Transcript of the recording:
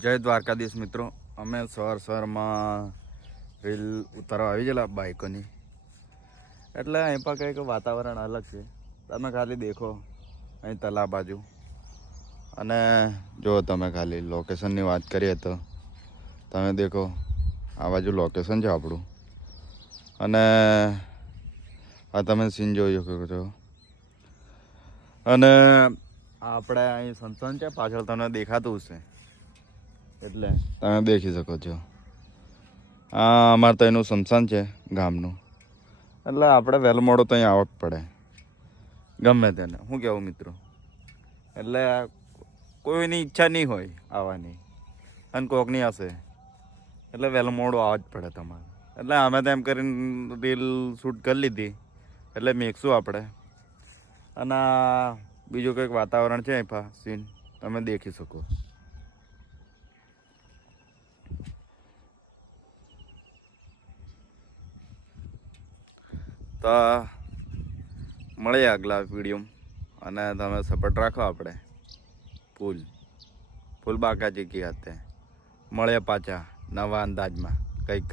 જય દ્વારકાધીશ મિત્રો, અમે સવારમાં રીલ ઉતારવા આવી ગયેલા બાઇકોની. એટલે અહીં પણ કંઈક વાતાવરણ અલગ છે. તમે ખાલી દેખો અહીં તળાવ બાજુ, અને જો તમે ખાલી લોકેશનની વાત કરીએ તો તમે દેખો આ બાજુ લોકેશન છે આપણું, અને આ તમે સીન જોઈ શકો છો. અને આપણે અહીં સંસન છે પાછળ, તમને દેખાતું હશે એટલે તમે દેખી શકો છો. આ અમારે તો એનું સ્મશાન છે ગામનું, એટલે આપણે વહેલો મોડો તો અહીં આવક પડે ગમે તેને. શું કહેવું મિત્રો, એટલે કોઈની ઈચ્છા નહીં હોય આવવાની અને કોકની હશે, એટલે વહેલો મોડો આવવા જ પડે તમારે. એટલે અમે તો એમ કરીને રીલ શૂટ કરી લીધી, એટલે મેકશું આપણે. અને બીજું કંઈક વાતાવરણ છે અહીં સીન તમે દેખી શકો. તો મળીએ આગલા વિડીયો, અને તમે સપોર્ટ રાખો. આપણે ફૂલ બાકા ચીકી હાથે મળીએ પાછા નવા અંદાજમાં કંઈક.